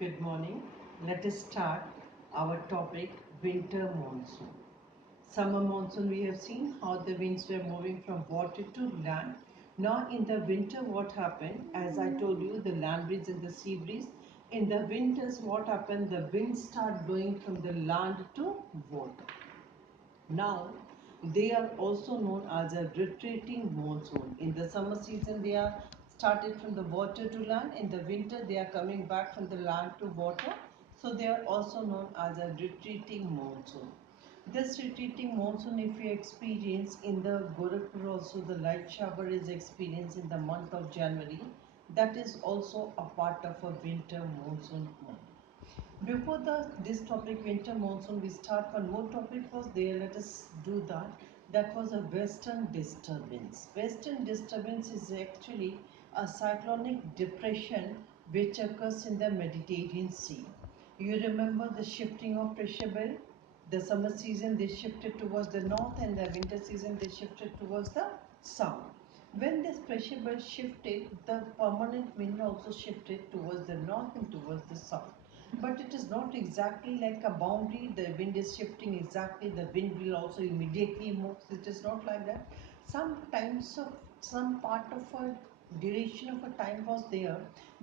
Good morning. Let us start our topic winter monsoon. Summer monsoon, we have seen how the winds were moving from water to land. Now in the winter, what happened? As I told you, the land breeze and the sea breeze. In the winters, what happened? The winds start blowing from the land to water. Now, they are also known as a retreating monsoon. In the summer season, they are started from the water to land. In the winter, they are coming back from the land to water. So, they are also known as a retreating monsoon. This retreating monsoon, if you experience in the Gorakhpur also, the light shower is experienced in the month of January. That is also a part of a winter monsoon only. Before this topic winter monsoon, we start one more topic was there. Let us do that. That was a western disturbance. Western disturbance is actually a cyclonic depression which occurs in the Mediterranean Sea. You remember the shifting of pressure belt? The summer season they shifted towards the north and the winter season they shifted towards the south. When this pressure belt shifted, the permanent wind also shifted towards the north and towards the south. But it is not exactly like a boundary. The wind is shifting exactly. The wind will also immediately move. It is not like that. Sometimes some part of a duration of a time was there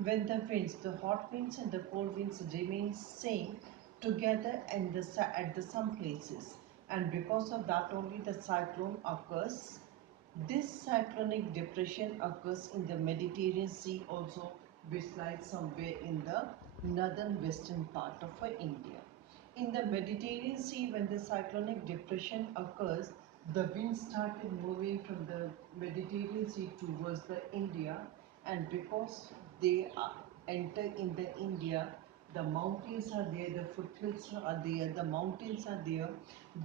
when the winds, the hot winds and the cold winds remain same together and at the some places. And because of that only the cyclone occurs. This cyclonic depression occurs in the Mediterranean Sea also, which lies somewhere in the northern western part of India. In the Mediterranean Sea, when the cyclonic depression occurs, the wind started moving from the Mediterranean Sea towards the India, and because they enter in the India, the mountains are there, the foothills are there, the mountains are there.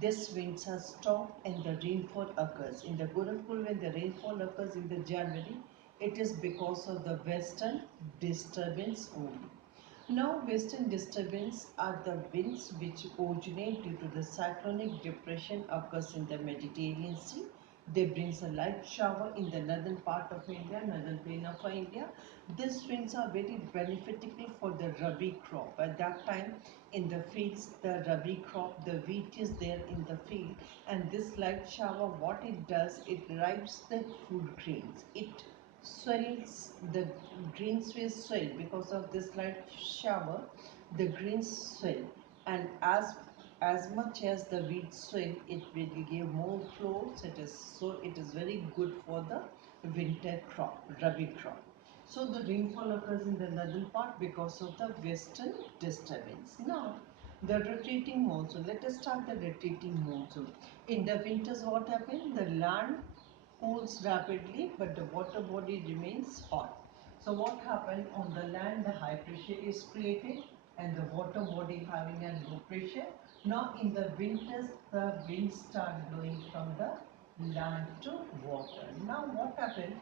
This winds are stopped and the rainfall occurs. In the Gorakhpur, when the rainfall occurs in the January, it is because of the western disturbance only. Now, western disturbance are the winds which originate due to the cyclonic depression occurs in the Mediterranean Sea. They brings a light shower in the northern part of India, northern plain of India. These winds are very beneficial for the Rabi crop. At that time, in the fields, the Rabi crop, the wheat is there in the field, and this light shower, what it does, it ripes the food grains. It swells, the greens will swell because of this light shower. The greens swell, and as much as the wheat swell, it will give more flows. It is very good for the winter crop, rabi crop. So the rainfall occurs in the northern part because of the western disturbance. Now the retreating monsoon, let us start the retreating monsoon. In the winters, what happens? The land cools rapidly, but the water body remains hot. So what happened on the land? The high pressure is created and the water body having a low pressure. Now in the winters, the winds start blowing from the land to water. Now what happened?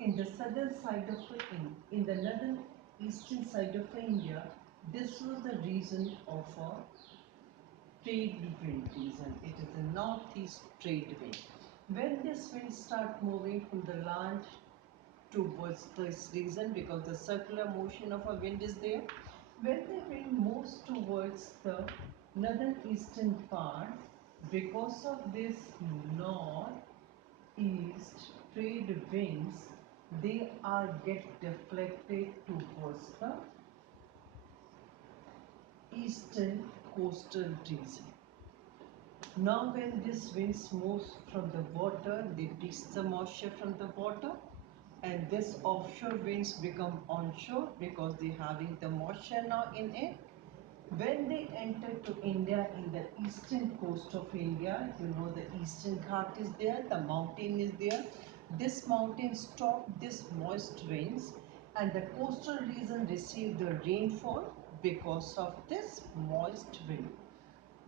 In the southern side of India, in the northern eastern side of India, this was the reason of a trade wind reason. It is the northeast trade wind. When this wind start moving from the land towards this region, because the circular motion of a wind is there, when the wind moves towards the northern eastern part, because of this north-east trade winds, they are get deflected towards the eastern coastal region. Now when this winds moves from the water, they takes the moisture from the water, and this offshore winds become onshore because they having the moisture now in it. When they enter to India in the eastern coast of India, you know the eastern Ghat is there, the mountain is there. This mountain stop this moist winds, and the coastal region receive the rainfall because of this moist wind.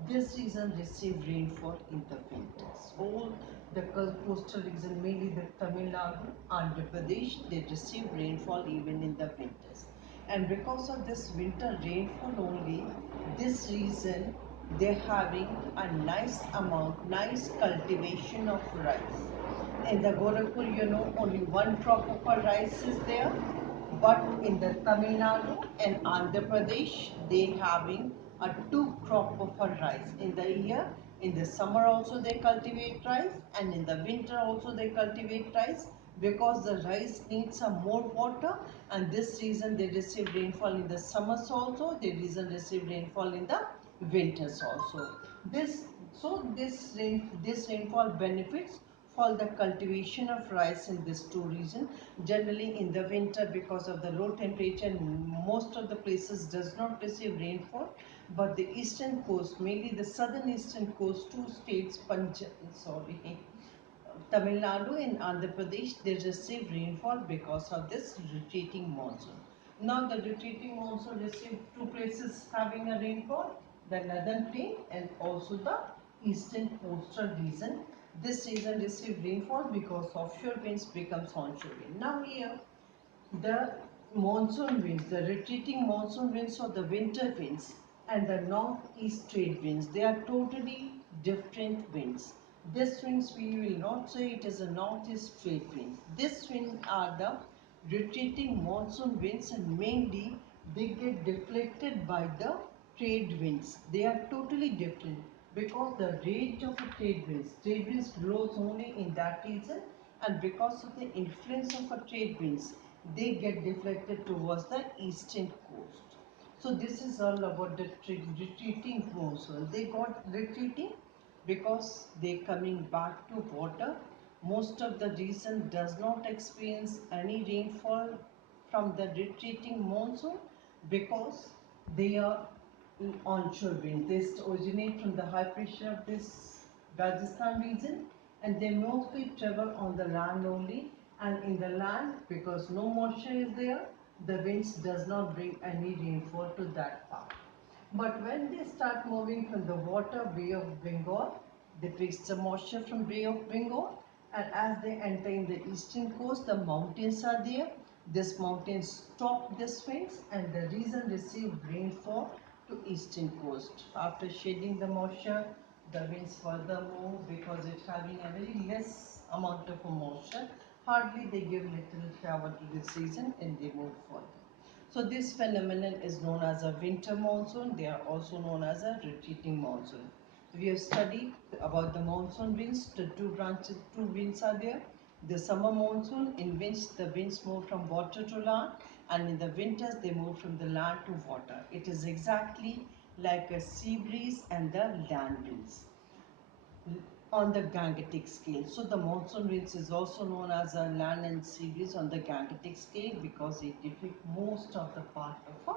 This region receive rainfall in the winters. All the coastal region, mainly the Tamil Nadu, Andhra Pradesh, they receive rainfall even in the winters. And because of this winter rainfall only, this region they're having a nice amount, nice cultivation of rice. In the Gorakhpur, you know, only one crop of rice is there. But in the Tamil Nadu and Andhra Pradesh, they having a two crop of a rice in the year. In the summer also they cultivate rice, and in the winter also they cultivate rice, because the rice needs some more water, and this season they receive rainfall in the summers also, they receive rainfall in the winters also. This this rainfall benefits for the cultivation of rice in these two regions. Generally in the winter, because of the low temperature, most of the places does not receive rainfall, but the eastern coast, mainly the southern eastern coast, two states, Tamil Nadu and Andhra Pradesh, they receive rainfall because of this retreating monsoon. Now the retreating monsoon received two places having a rainfall, the northern plain and also the eastern coastal region. This region received rainfall because offshore winds becomes onshore wind. Now here the monsoon winds, the retreating monsoon winds or the winter winds and the northeast trade winds, they are totally different winds. This winds we will not say it is a northeast trade winds. This winds are the retreating monsoon winds, and mainly they get deflected by the trade winds. They are totally different because the range of trade winds blows only in that region, and because of the influence of a trade winds, they get deflected towards the eastern coast. So this is all about the retreating monsoon. They got retreating because they coming back to water. Most of the region does not experience any rainfall from the retreating monsoon because they are onshore wind. They originate from the high pressure of this Rajasthan region, and they mostly travel on the land only, and in the land, because no moisture is there, the winds does not bring any rainfall to that part. But when they start moving from the water, Bay of Bengal, they fix the moisture from Bay of Bengal, and as they enter in the eastern coast, the mountains are there. This mountains stop the winds, and the region receive rainfall to eastern coast. After shedding the moisture, the winds further move because it's having a very less amount of moisture. Hardly they give little shower to this season, and they move further. So this phenomenon is known as a winter monsoon. They are also known as a retreating monsoon. We have studied about the monsoon winds. The two winds are there. The summer monsoon, in which the winds move from water to land, and in the winters they move from the land to water. It is exactly like a sea breeze and the land winds on the Gangetic scale. So the monsoon winds is also known as a land and sea breeze on the Gangetic scale because it affects most of the part of